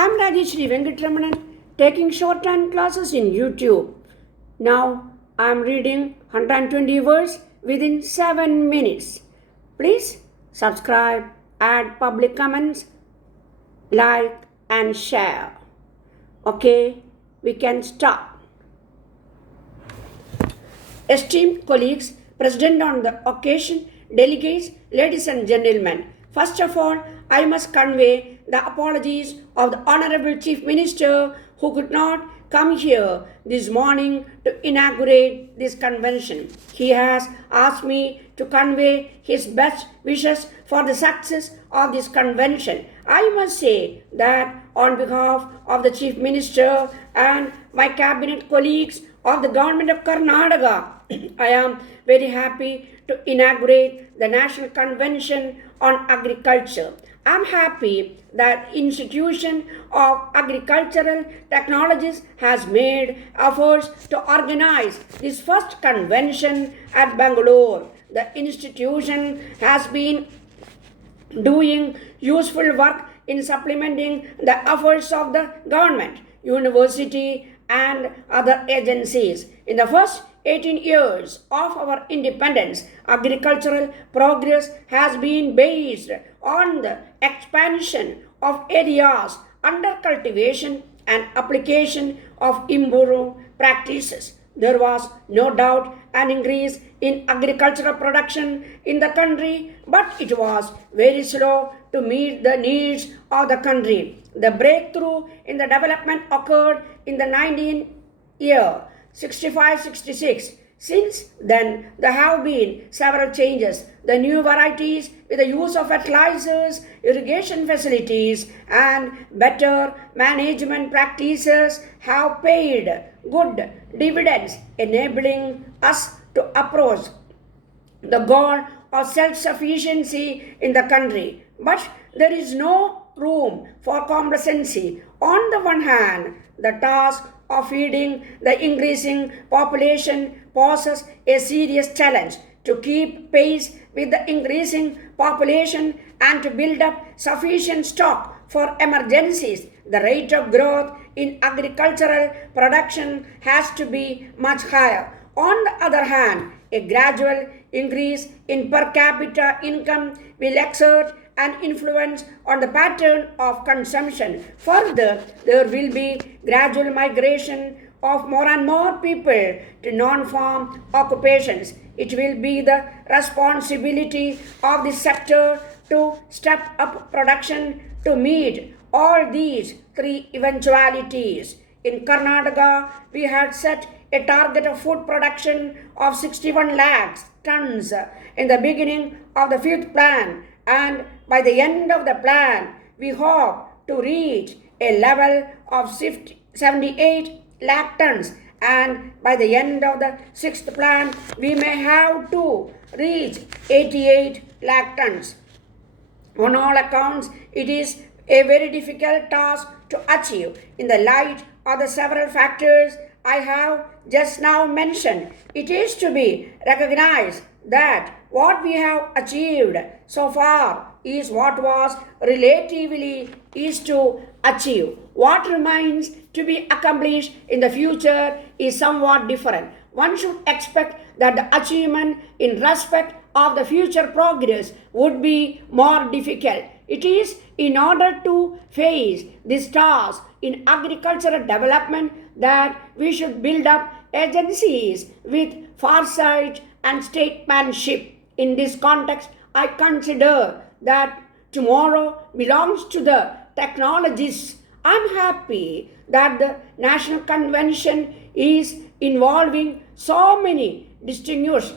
I'm Rajeswary Venkitaramanan taking shorthand classes in YouTube. Now I'm reading 120 words within 7 minutes. Please subscribe, add public comments, like and share. Okay, we can start. Esteemed colleagues, present on the occasion, delegates, ladies and gentlemen, first of all, I must convey the apologies of the Honorable Chief Minister who could not come here this morning to inaugurate this convention. He has asked me to convey his best wishes for the success of this convention. I must say that on behalf of the Chief Minister and my cabinet colleagues of the government of Karnataka, I am very happy to inaugurate the National Convention on Agriculture. I am happy that Institution of Agricultural Technologies has made efforts to organize this first convention at Bangalore. The institution has been doing useful work in supplementing the efforts of the government, university, and other agencies. In the first 18 years of our independence, agricultural progress has been based on the expansion of areas under cultivation and application of improved practices. There was no doubt an increase in agricultural production in the country, but it was very slow to meet the needs of the country. The breakthrough in the development occurred in the 19th year, 65-66. Since then, there have been several changes. The new varieties with the use of fertilizers, irrigation facilities, and better management practices have paid good dividends, enabling us to approach the goal of self-sufficiency in the country. But there is no room for complacency. On the one hand, the task of feeding the increasing population poses a serious challenge. To keep pace with the increasing population and to build up sufficient stock for emergencies, the rate of growth in agricultural production has to be much higher. On the other hand, a gradual increase in per capita income will exert an influence on the pattern of consumption. Further, there will be gradual migration of more and more people to non-farm occupations. It will be the responsibility of the sector to step up production to meet all these three eventualities. In Karnataka, we had set a target of food production of 61 lakhs tons in the beginning of the fifth plan, and by the end of the plan, we hope to reach a level of 78 lakh tons, and by the end of the sixth plan, we may have to reach 88 lakh tons. On all accounts, it is a very difficult task to achieve. In the light of the several factors I have just now mentioned, it is to be recognized that what we have achieved so far is what was relatively easy to achieve. What remains to be accomplished in the future is somewhat different. One should expect that the achievement in respect of the future progress would be more difficult. It is in order to face this task in agricultural development that we should build up agencies with foresight and statesmanship. In this context, I consider that tomorrow belongs to the technologists. I'm happy that the National Convention is involving so many distinguished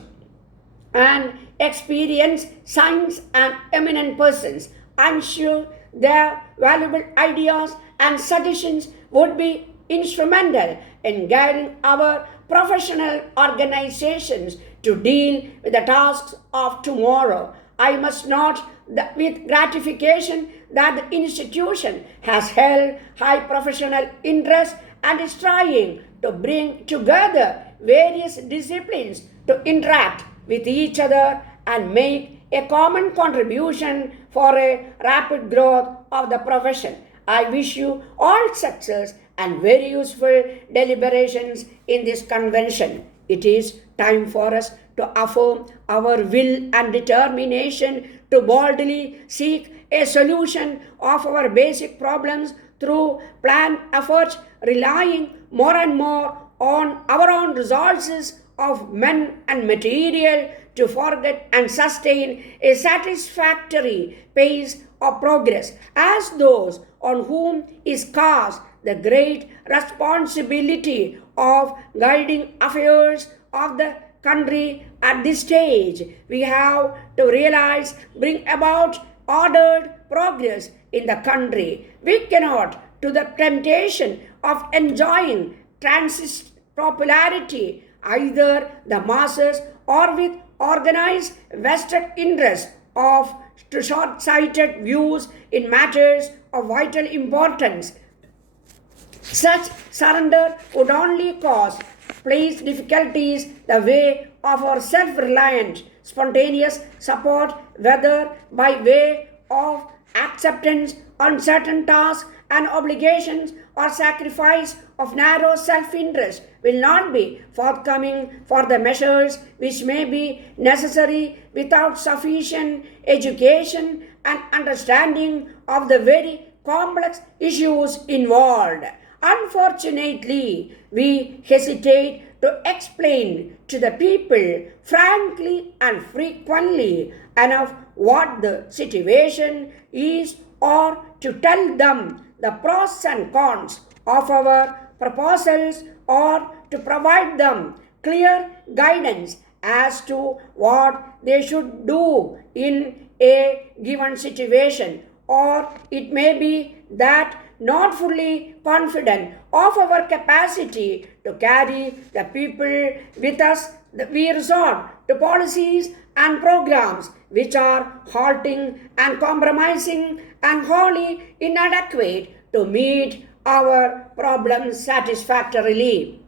and experienced science and eminent persons. I'm sure their valuable ideas and suggestions would be instrumental in guiding our professional organizations to deal with the tasks of tomorrow. I must note that with gratification that the institution has held high professional interest and is trying to bring together various disciplines to interact with each other and make a common contribution for a rapid growth of the profession. I wish you all success and very useful deliberations in this convention. It is time for us to affirm our will and determination to boldly seek a solution of our basic problems through planned efforts, relying more and more on our own resources of men and material to forget and sustain a satisfactory pace of progress, as those on whom is cast the great responsibility of guiding affairs of the country at this stage. We have to realize, bring about ordered progress in the country. We cannot, to the temptation of enjoying transient popularity, either the masses or with organized vested interest of short-sighted views in matters of vital importance. Such surrender would only place difficulties the way of our self-reliant, spontaneous support, whether by way of acceptance on certain tasks and obligations or sacrifice of narrow self-interest, will not be forthcoming for the measures which may be necessary without sufficient education and understanding of the very complex issues involved. Unfortunately, we hesitate to explain to the people frankly and frequently enough what the situation is, or to tell them the pros and cons of our proposals, or to provide them clear guidance as to what they should do in a given situation. Or it may be that, not fully confident of our capacity to carry the people with us, we resort to policies and programs which are halting and compromising and wholly inadequate to meet our problems satisfactorily.